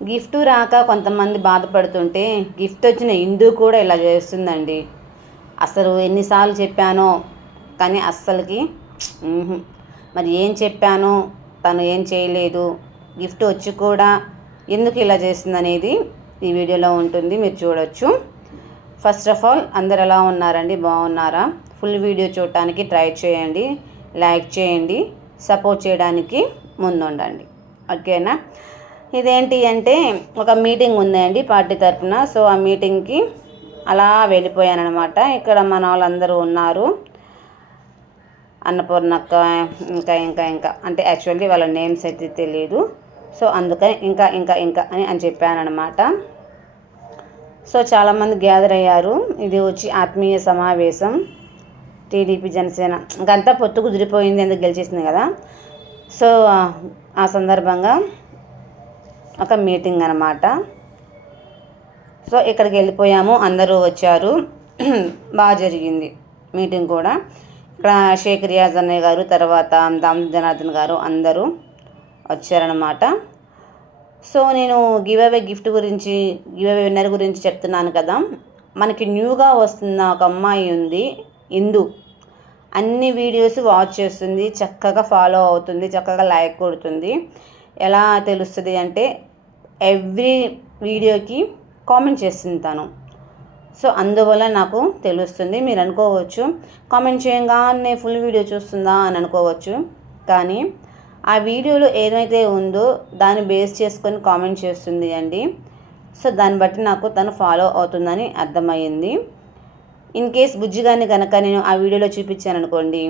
Gift రాక కొంతమంది బాధపడుతుంటే గిఫ్ట్ వచ్చిన ఇందు కూడా ఇలా చేస్తుందండి. అసలు ఎన్నిసార్లు చెప్పానో కానీ అస్సలకి మరి ఏం చెప్పానో తను ఏం చేయలేదు. గిఫ్ట్ వచ్చి కూడా ఎందుకు ఇలా చేస్తుంది అనేది ఈ వీడియోలో ఉంటుంది, మీరు చూడొచ్చు. ఫస్ట్ ఆఫ్ ఆల్ అందరు ఎలా ఉన్నారండి, బాగున్నారా? ఫుల్ వీడియో చూడటానికి ట్రై చేయండి, లైక్ చేయండి, సపోర్ట్ చేయడానికి ముందుండండి, ఓకేనా? ఇదేంటి అంటే ఒక మీటింగ్ ఉందండి పార్టీ తరఫున. సో ఆ మీటింగ్కి అలా వెళ్ళిపోయానమాట. ఇక్కడ మన వాళ్ళందరూ ఉన్నారు, అన్నపూర్ణక్క, ఇంకా ఇంకా ఇంకా అంటే యాక్చువల్లీ వాళ్ళ నేమ్స్ అయితే తెలియదు. సో అందుకని ఇంకా ఇంకా ఇంకా అని చెప్పానమాట. సో చాలామంది గ్యాదర్ అయ్యారు. ఇది వచ్చి ఆత్మీయ సమావేశం, టీడీపీ జనసేన ఇంకంతా పొత్తు కుదిరిపోయింది, ఎందుకు గెలిచేసింది కదా. సో ఆ సందర్భంగా ఒక మీటింగ్ అనమాట. సో ఇక్కడికి వెళ్ళిపోయాము, అందరూ వచ్చారు, బాగా జరిగింది మీటింగ్ కూడా. ఇక్కడ షేక్ రియాజ్ అన్నయ్య గారు, తర్వాత దామ్ జనార్దన్ గారు అందరూ వచ్చారనమాట. సో నేను గివ్ అవే గిఫ్ట్ గురించి, గివ్ అవే విన్నర్ గురించి చెప్తున్నాను కదా. మనకి న్యూగా వస్తున్న ఒక అమ్మాయి ఉంది, ఇందు. అన్ని వీడియోస్ వాచ్ చేస్తుంది, చక్కగా ఫాలో అవుతుంది, చక్కగా లైక్ కొడుతుంది. ఎలా తెలుస్తుంది అంటే ఎవ్రీ వీడియోకి కామెంట్ చేస్తుంది తను. సో అందువల్ల నాకు తెలుస్తుంది. మీరు అనుకోవచ్చు కామెంట్ చేయగానే ఫుల్ వీడియో చూస్తుందా అని అనుకోవచ్చు, కానీ ఆ వీడియోలో ఏదైతే ఉందో దాన్ని బేస్ చేసుకొని కామెంట్ చేస్తుంది అండి. సో దాన్ని బట్టి నాకు తను ఫాలో అవుతుందని అర్థమైంది. ఇన్ కేస్ బుజ్జిగాడిని కనుక నేను ఆ వీడియోలో చూపించాను అనుకోండి,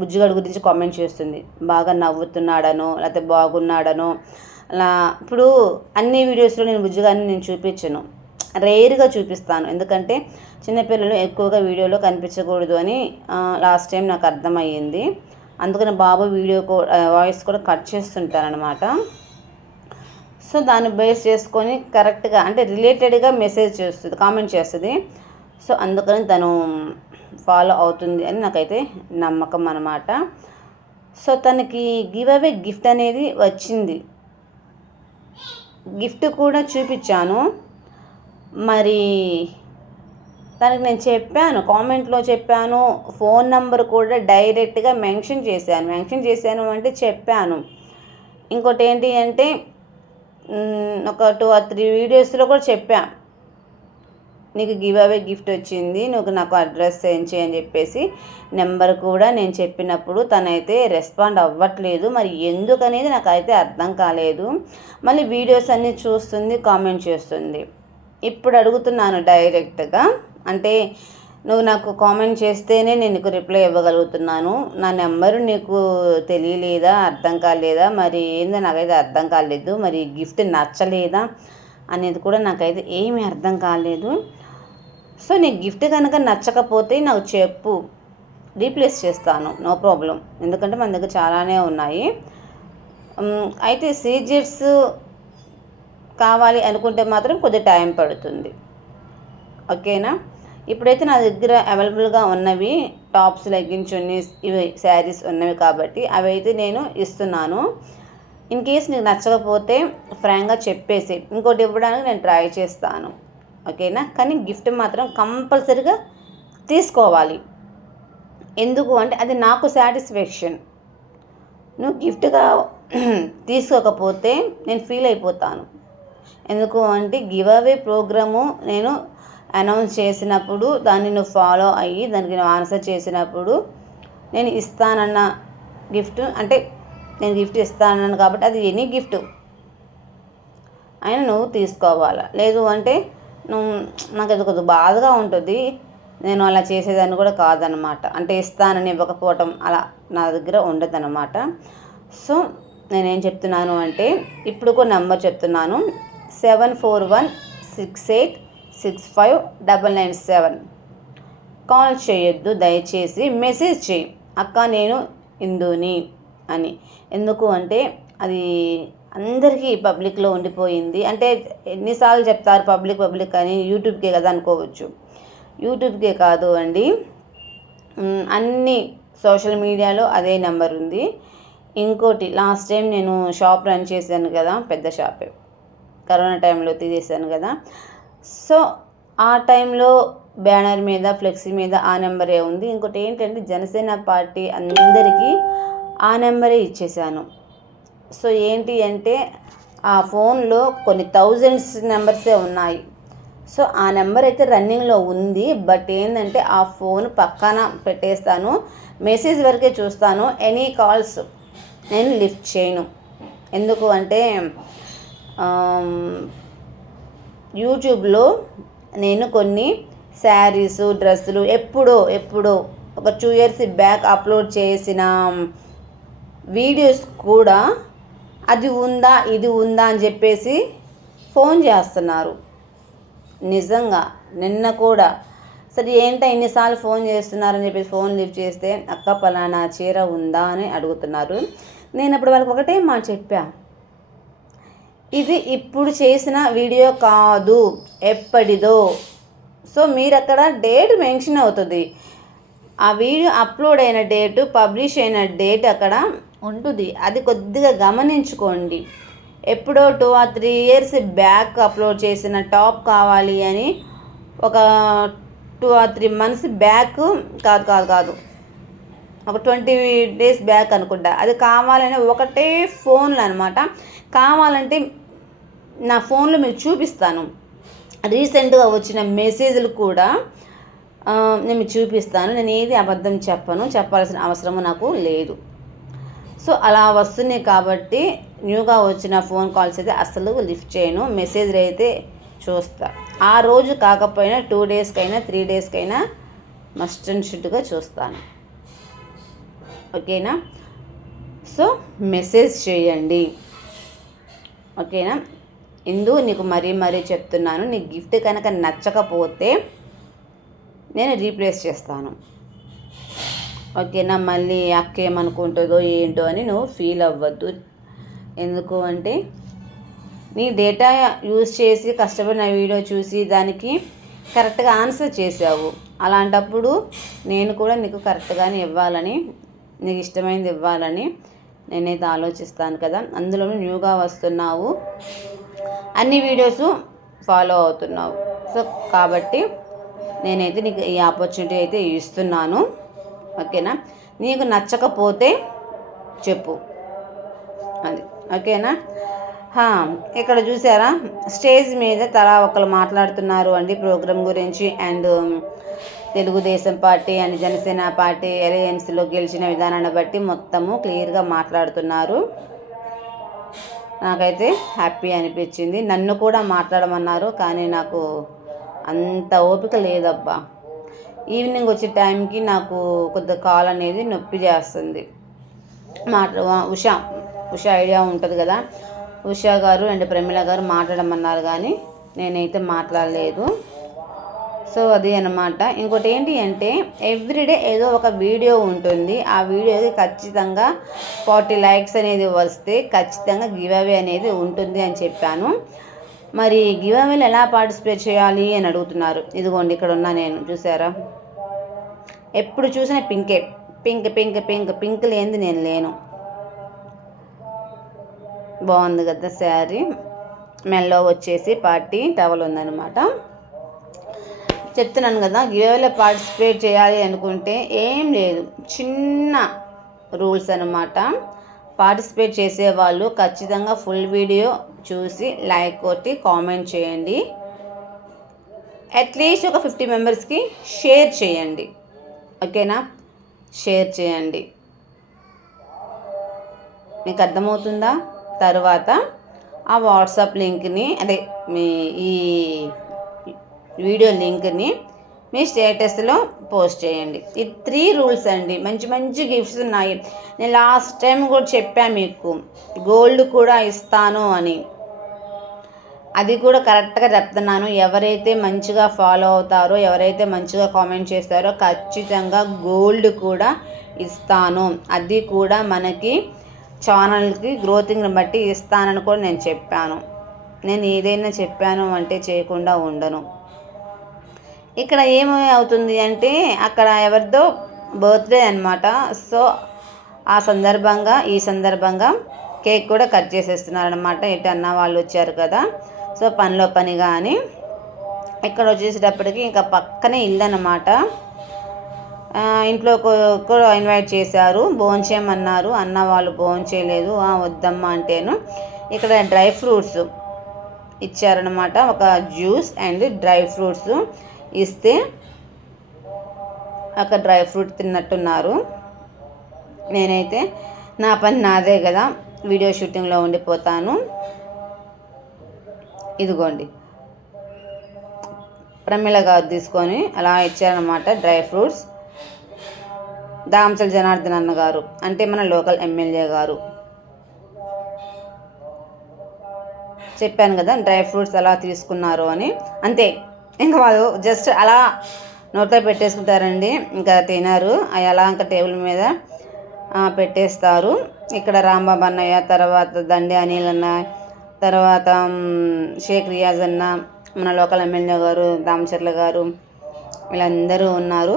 బుజ్జిగాడి గురించి కామెంట్ చేస్తుంది, బాగా నవ్వుతున్నాడనో లేకపోతే బాగున్నాడనో అలా. ఇప్పుడు అన్ని వీడియోస్లో నేను బుజ్జిగాడిని నేను చూపించను, రేర్గా చూపిస్తాను, ఎందుకంటే చిన్నపిల్లలు ఎక్కువగా వీడియోలో కనిపించకూడదు అని లాస్ట్ టైం నాకు అర్థమయ్యింది. అందుకని బాబు వీడియో వాయిస్ కూడా కట్ చేస్తుంటారనమాట. సో దాన్ని బేస్ చేసుకొని కరెక్ట్గా అంటే రిలేటెడ్గా మెసేజ్ చేస్తుంది, కామెంట్ చేస్తుంది. సో అందుకని తను ఫాలో అవుతుంది అని నాకైతే నమ్మకం అన్నమాట. సో తనకి గివ్ అవే గిఫ్ట్ అనేది వచ్చింది, గిఫ్ట్ కూడా చూపించాను. మరి తనకి నేను చెప్పాను, కామెంట్లో చెప్పాను, ఫోన్ నెంబర్ కూడా డైరెక్ట్గా మెన్షన్ చేశాను అంటే చెప్పాను. ఇంకోటి ఏంటి అంటే ఒక 2 or 3 వీడియోస్లో కూడా చెప్పాను, నీకు గివ్ అవే గిఫ్ట్ వచ్చింది, నువ్వు నాకు అడ్రస్ సెండ్ చేయని చెప్పేసి. నెంబర్ కూడా నేను చెప్పినప్పుడు తనైతే రెస్పాండ్ అవ్వట్లేదు, మరి ఎందుకనేది నాకైతే అర్థం కాలేదు. మళ్ళీ వీడియోస్ అన్నీ చూస్తుంది, కామెంట్ చేస్తుంది. ఇప్పుడు అడుగుతున్నాను డైరెక్ట్గా, అంటే నువ్వు నాకు కామెంట్ చేస్తేనే నేను నీకు రిప్లై ఇవ్వగలుగుతున్నాను, నా నెంబరు నీకు తెలియలేదా, అర్థం కాలేదా, మరి ఏందో నాకైతే అర్థం కాలేదు, మరి గిఫ్ట్ నచ్చలేదా అనేది కూడా నాకైతే ఏమీ అర్థం కాలేదు. సో నీ గిఫ్ట్ కనుక నచ్చకపోతే నాకు చెప్పు, రీప్లేస్ చేస్తాను, నో ప్రాబ్లం, ఎందుకంటే మన దగ్గర చాలానే ఉన్నాయి. అయితే సీజెట్స్ కావాలి అనుకుంటే మాత్రం కొద్దిగా టైం పడుతుంది, ఓకేనా? ఇప్పుడైతే నా దగ్గర అవైలబుల్గా ఉన్నవి టాప్స్, లెగ్గిన్స్, చున్నీస్, ఇవి శారీస్ ఉన్నవి కాబట్టి అవి అయితే నేను ఇస్తున్నాను. ఇన్ కేస్ నీకు నచ్చకపోతే ఫ్రాంక్గా చెప్పేసి ఇంకోటి ఇవ్వడానికి నేను ట్రై చేస్తాను, ఓకేనా? కానీ గిఫ్ట్ మాత్రం కంపల్సరీగా తీసుకోవాలి. ఎందుకు అంటే అది నాకు సాటిస్ఫాక్షన్. నువ్వు గిఫ్ట్గా తీసుకోకపోతే నేను ఫీల్ అయిపోతాను. ఎందుకు అంటే గివ్ అవే ప్రోగ్రాము నేను అనౌన్స్ చేసినప్పుడు దాన్ని నువ్వు ఫాలో అయ్యి దానికి నువ్వు ఆన్సర్ చేసినప్పుడు నేను ఇస్తానన్న గిఫ్ట్, అంటే నేను గిఫ్ట్ ఇస్తానన్నాను కాబట్టి అది ఎనీ గిఫ్ట్ అయినా నువ్వు తీసుకోవాలా. లేదు అంటే నువ్వు నాకు అది కొద్దిగా బాధగా ఉంటుంది, నేను అలా చేసేదాన్ని కూడా కాదనమాట. అంటే ఇస్తానని ఇవ్వకపోవటం అలా నా దగ్గర ఉండదన్నమాట. సో నేనేం చెప్తున్నాను అంటే ఇప్పుడు ఒక నెంబర్ చెప్తున్నాను, 7416865997. కాల్ చేయొద్దు దయచేసి, మెసేజ్ చేయి, అక్క నేను ఇందుని అని. ఎందుకు అంటే అది అందరికీ పబ్లిక్లో ఉండిపోయింది. అంటే ఎన్నిసార్లు చెప్తారు పబ్లిక్ అని, యూట్యూబ్కే కదా అనుకోవచ్చు. యూట్యూబ్కే కాదు అండి, అన్ని సోషల్ మీడియాలో అదే నెంబర్ ఉంది. ఇంకోటి లాస్ట్ టైం నేను షాప్ రన్ చేశాను కదా, పెద్ద షాపే, కరోనా టైంలో తీసేసాను కదా. సో ఆ టైంలో బ్యానర్ మీద ఫ్లెక్సీ మీద ఆ నెంబరే ఉంది. ఇంకోటి ఏంటంటే జనసేన పార్టీ అందరికీ ఆ నెంబరే ఇచ్చేసాను. సో ఏంటి అంటే ఆ ఫోన్లో కొన్ని థౌజండ్స్ నెంబర్సే ఉన్నాయి. సో ఆ నెంబర్ అయితే రన్నింగ్లో ఉంది. బట్ ఏంటంటే ఆ ఫోన్ పక్కన పెట్టేస్తాను, మెసేజ్ వరకే చూస్తాను. ఎనీ కాల్స్ నేను లిఫ్ట్ చేయను. ఎందుకు అంటే యూట్యూబ్లో నేను కొన్ని శారీసు డ్రెస్సులు ఎప్పుడో ఒక 2 years బ్యాక్ అప్లోడ్ చేసిన వీడియోస్ కూడా అది ఉందా ఇది ఉందా అని చెప్పేసి ఫోన్ చేస్తున్నారు. నిజంగా నిన్న కూడా సరే ఏంటో ఇన్నిసార్లు ఫోన్ చేస్తున్నారని చెప్పేసి ఫోన్ లిఫ్ట్ చేస్తే అక్క పలానా చీర ఉందా అని అడుగుతున్నారు. నేను అప్పుడు వాళ్ళకి ఒకటే మాట చెప్పా, ఇది ఇప్పుడు చేసిన వీడియో కాదు, ఎప్పటిదో. సో మీరు అక్కడ డేట్ మెన్షన్ అవుతుంది, ఆ వీడియో అప్లోడ్ అయిన డేటు పబ్లిష్ అయిన డేట్ అక్కడ ఉంటుంది. అది కొద్దిగా గమనించుకోండి. ఎప్పుడో 2 or 3 years బ్యాక్ అప్లోడ్ చేసిన టాప్ కావాలి అని ఒక 2 or 3 months బ్యాక్ కాదు ఒక 20 days బ్యాక్ అనుకుంటా, అది కావాలని ఒకటే ఫోన్లు అనమాట. కావాలంటే నా ఫోన్లో మీకు చూపిస్తాను, రీసెంట్గా వచ్చిన మెసేజ్లు కూడా నేను చూపిస్తాను. నేను ఏది అబద్ధం చెప్పాల్సిన అవసరము నాకు లేదు. సో అలా వస్తున్నాయి కాబట్టి న్యూగా వచ్చిన ఫోన్ కాల్స్ అయితే అసలు లిఫ్ట్ చేయను, మెసేజ్లు అయితే చూస్తా. ఆ రోజు కాకపోయినా 2 daysకైనా 3 daysకైనా మస్ట్ అండ్ షుడ్గా చూస్తాను. ఓకేనా? సో మెసేజ్ చేయండి, ఓకేనా? నీకు మరీ చెప్తున్నాను, నీ గిఫ్ట్ కనుక నచ్చకపోతే నేను రీప్లేస్ చేస్తాను. ఓకేనా? మళ్ళీ అక్క ఏమనుకుంటుందో ఏంటో అని నువ్వు ఫీల్ అవ్వద్దు. ఎందుకు అంటే నీ డేటా యూజ్ చేసి కష్టపడిన వీడియో చూసి దానికి కరెక్ట్గా ఆన్సర్ చేసావు. అలాంటప్పుడు నేను కూడా నీకు కరెక్ట్గానే ఇవ్వాలని, నీకు ఇష్టమైనది ఇవ్వాలని నేనైతే ఆలోచిస్తాను కదా. అందులోనూ న్యూగా వస్తున్నావు, అన్ని వీడియోస్ ఫాలో అవుతున్నావు. సో కాబట్టి నేనైతే నీకు ఈ ఆపర్చునిటీ అయితే ఇస్తున్నాను. ఓకేనా? నీకు నచ్చకపోతే చెప్పు, అది ఓకేనా? ఇక్కడ చూసారా, స్టేజ్ మీద తలా ఒకరు మాట్లాడుతున్నారు అండి ప్రోగ్రాం గురించి. And Telugu Desam party and Janasena party అలయన్స్లో గెలిచిన విధానాన్ని బట్టి మొత్తము క్లియర్గా మాట్లాడుతున్నారు. నాకైతే హ్యాపీ అనిపించింది. నన్ను కూడా మాట్లాడమన్నారు, కానీ నాకు అంత ఓపిక లేదబ్బా. ఈవినింగ్ వచ్చే టైంకి నాకు కొద్దిగా కాల్ అనేది నొప్పి చేస్తుంది. ఉషా ఐడియా ఉంటుంది కదా, ఉషా గారు అండ్ ప్రమీల గారు మాట్లాడమన్నారు, కానీ నేనైతే మాట్లాడలేదు. సో అది అన్నమాట. ఇంకోటి ఏంటి అంటే ఎవ్రీడే ఏదో ఒక వీడియో ఉంటుంది, ఆ వీడియోకి ఖచ్చితంగా 40 likes అనేది వస్తే ఖచ్చితంగా గివ్ అవే అనేది ఉంటుంది అని చెప్పాను. మరి గివ్ అవేలు ఎలా పార్టిసిపేట్ చేయాలి అని అడుగుతున్నారు. ఇదిగోండి ఇక్కడ ఉన్నా నేను, చూసారా? ఎప్పుడు చూసిన పింకే, పింక్ లేనిది నేను లేను. బాగుంది కదా శారీ, మెల్లో వచ్చేసి పార్టీ టవల్ ఉందన్నమాట. చెప్తున్నాను కదా, గివ్అవేలో పార్టిసిపేట్ చేయాలి అనుకుంటే ఏం లేదు, చిన్న రూల్స్ అన్నమాట. పార్టిసిపేట్ చేసేవాళ్ళు ఖచ్చితంగా ఫుల్ వీడియో చూసి లైక్ కొట్టి కామెంట్ చేయండి. అట్లీస్ట్ ఒక 50 మెంబర్స్కి షేర్ చేయండి. ఓకేనా? షేర్ చేయండి. మీకు అర్థమవుతుందా? తర్వాత ఆ వాట్సాప్ లింక్ని, అదే మీ ఈ వీడియో లింక్ని మీ స్టేటస్లో పోస్ట్ చేయండి. ఈ 3 రూల్స్ అండి. మంచి గిఫ్ట్స్ ఉన్నాయి. నేను లాస్ట్ టైం కూడా చెప్పాను మీకు, గోల్డ్ కూడా ఇస్తాను అని. అది కూడా కరెక్ట్గా చెప్తున్నాను. ఎవరైతే మంచిగా ఫాలో అవుతారో, ఎవరైతే మంచిగా కామెంట్ చేస్తారో ఖచ్చితంగా గోల్డ్ కూడా ఇస్తాను. అది కూడా మనకి ఛానల్కి గ్రోతింగ్ని బట్టి ఇస్తానని కూడా నేను చెప్పాను. నేను ఏదైనా చెప్పాను అంటే చేయకుండా ఉండను. ఇక్కడ ఏమవుతుంది అంటే అక్కడ ఎవరిదో బర్త్డే అనమాట. సో ఈ సందర్భంగా కేక్ కూడా కట్ చేసేస్తున్నారనమాట. ఇటు అన్న వాళ్ళు వచ్చారు కదా, సో పనిలో పనిగా అని. ఇక్కడ వచ్చేసేటప్పటికి ఇంకా పక్కనే ఇల్లు అన్నమాట. ఇంట్లో కూడా ఇన్వైట్ చేశారు, భోంచేయమన్నారు. అన్న వాళ్ళు భోంచేయలేదు, వద్దమ్మా అంటేను. ఇక్కడ డ్రై ఫ్రూట్స్ ఇచ్చారనమాట, ఒక జ్యూస్ అండ్ డ్రై ఫ్రూట్స్ ఇస్తే అక్కడ డ్రై ఫ్రూట్ తిన్నట్టున్నారు. నేనైతే నా పని నాదే కదా, వీడియో షూటింగ్లో ఉండిపోతాను. ఇదిగోండి ప్రమీల గారు తీసుకొని అలా ఇచ్చారనమాట డ్రై ఫ్రూట్స్. దామచల జనార్దన్ అన్న గారు అంటే మన లోకల్ ఎమ్మెల్యే గారు. చెప్పాను కదా డ్రై ఫ్రూట్స్ అలా తీసుకున్నారు అని. అంతే, ఇంకా వాళ్ళు జస్ట్ అలా నోట్లో పెట్టేసుకుంటారండి, ఇంకా తినరు. అవి అలా ఇంకా టేబుల్ మీద పెట్టేస్తారు. ఇక్కడ రాంబాబు అన్నయ్య, తర్వాత దండి అనిల్ అన్న, తర్వాత షేక్ రియాజ్ అన్న, మన లోకల్ ఎమ్మెల్యే గారు దామచర్ల గారు, వీళ్ళందరూ ఉన్నారు.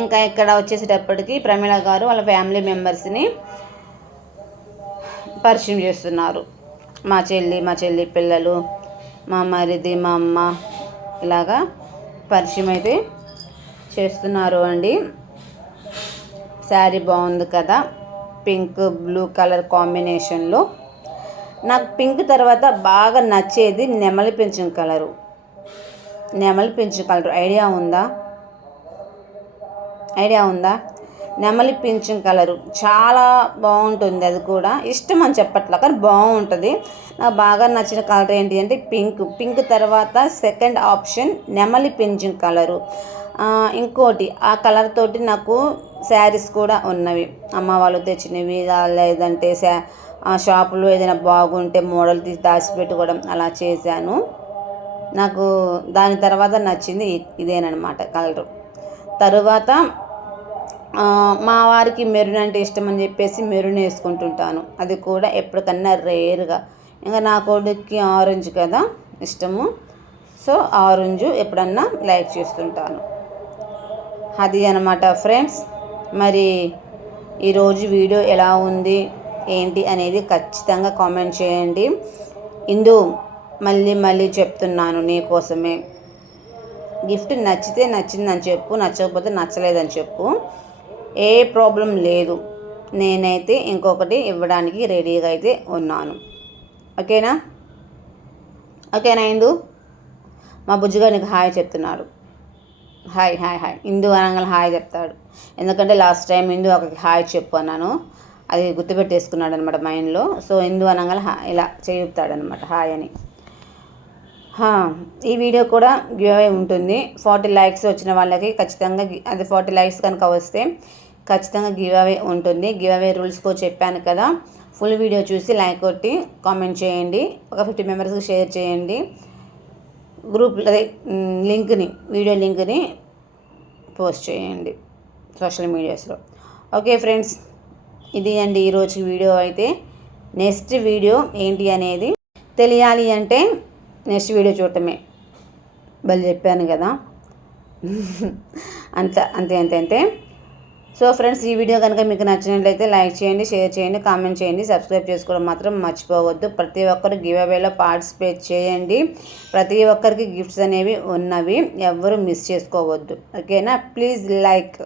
ఇంకా ఇక్కడ వచ్చేసేటప్పటికి ప్రమీల గారు వాళ్ళ ఫ్యామిలీ మెంబర్స్ని పరిచయం చేస్తున్నారు. మా చెల్లి పిల్లలు, మా మరిది, మా అమ్మ, ఇలాగా పరిచయం అయితే చేస్తున్నారు అండి. శారీ బాగుంది కదా, పింక్ బ్లూ కలర్ కాంబినేషన్లో. నాకు పింక్ తర్వాత బాగా నచ్చేది నెమలి పింఛం కలరు. నెమలి పింఛం కలర్ ఐడియా ఉందా? నెమలి పింఛం కలరు చాలా బాగుంటుంది. అది కూడా ఇష్టం అని చెప్పట్లా, కానీ బాగుంటుంది. నాకు బాగా నచ్చిన కలర్ ఏంటి అంటే పింక్ తర్వాత సెకండ్ ఆప్షన్ నెమలి పింఛం కలరు. ఇంకోటి ఆ కలర్ తోటి నాకు శారీస్ కూడా ఉన్నవి, అమ్మ వాళ్ళు తెచ్చినవి, లేదంటే షాపులో ఏదైనా బాగుంటే మోడల్ తీసి దాచిపెట్టుకోవడం అలా చేశాను. నాకు దాని తర్వాత నచ్చింది ఇదేనమాట కలరు. తరువాత మా వారికి మెరూన్ అంటే ఇష్టం అని చెప్పేసి మెరూన్ వేసుకుంటుంటాను, అది కూడా ఎప్పటికన్నా రేర్గా. ఇంకా నా కొడుక్కి ఆరెంజ్ కదా ఇష్టము, సో ఆరెంజ్ ఎప్పుడన్నా లైక్ చేస్తుంటాను. అది అనమాట ఫ్రెండ్స్. మరి ఈరోజు వీడియో ఎలా ఉంది ఏంటి అనేది ఖచ్చితంగా కామెంట్ చేయండి. మళ్ళీ చెప్తున్నాను, నీ కోసమే. గిఫ్ట్ నచ్చితే నచ్చిందని చెప్పు, నచ్చకపోతే నచ్చలేదని చెప్పు, ఏ ప్రాబ్లం లేదు. నేనైతే ఇంకొకటి ఇవ్వడానికి రెడీగా అయితే ఉన్నాను. ఓకేనా ఇందు? మా బుజ్జిగా నీకు హాయ్ చెప్తున్నాడు. హాయ్ ఇందు అనగానే హాయ్ చెప్తాడు. ఎందుకంటే లాస్ట్ టైం ఇందు ఒకరికి హాయ్ చెప్పు అన్నాను, అది గుర్తుపెట్టేసుకున్నాడు అనమాట మైండ్లో. సో ఇందు అనగానే ఇలా చెప్తాడనమాట హాయ్ అని. ఈ వీడియో కూడా గివ్ అవే ఉంటుంది. 40 లైక్స్ వచ్చిన వాళ్ళకి ఖచ్చితంగా, అది 40 లైక్స్ కనుక వస్తే ఖచ్చితంగా గివ్ అవే ఉంటుంది. గివ్ అవే రూల్స్ కూడా చెప్పాను కదా. ఫుల్ వీడియో చూసి లైక్ కొట్టి కామెంట్ చేయండి, ఒక 50 మెంబర్స్కి షేర్ చేయండి. గ్రూప్ అదే వీడియో లింక్ని పోస్ట్ చేయండి సోషల్ మీడియాస్లో. ఓకే ఫ్రెండ్స్, ఇది అండి ఈరోజు వీడియో. అయితే నెక్స్ట్ వీడియో ఏంటి అనేది తెలియాలి అంటే నెక్స్ట్ వీడియో చూడటమే. చెప్పాను కదా, అంతే. సో ఫ్రెండ్స్, ఈ వీడియో కనుక మీకు నచ్చినట్లయితే లైక్ చేయండి, షేర్ చేయండి, కామెంట్ చేయండి, సబ్స్క్రైబ్ చేసుకోవడం మాత్రం మర్చిపోవద్దు. ప్రతి ఒక్కరు గివ్ అవేలో పార్టిసిపేట్ చేయండి. ప్రతి ఒక్కరికి గిఫ్ట్స్ అనేవి ఉన్నవి, ఎవ్వరూ మిస్ చేసుకోవద్దు. ఓకేనా? Please like.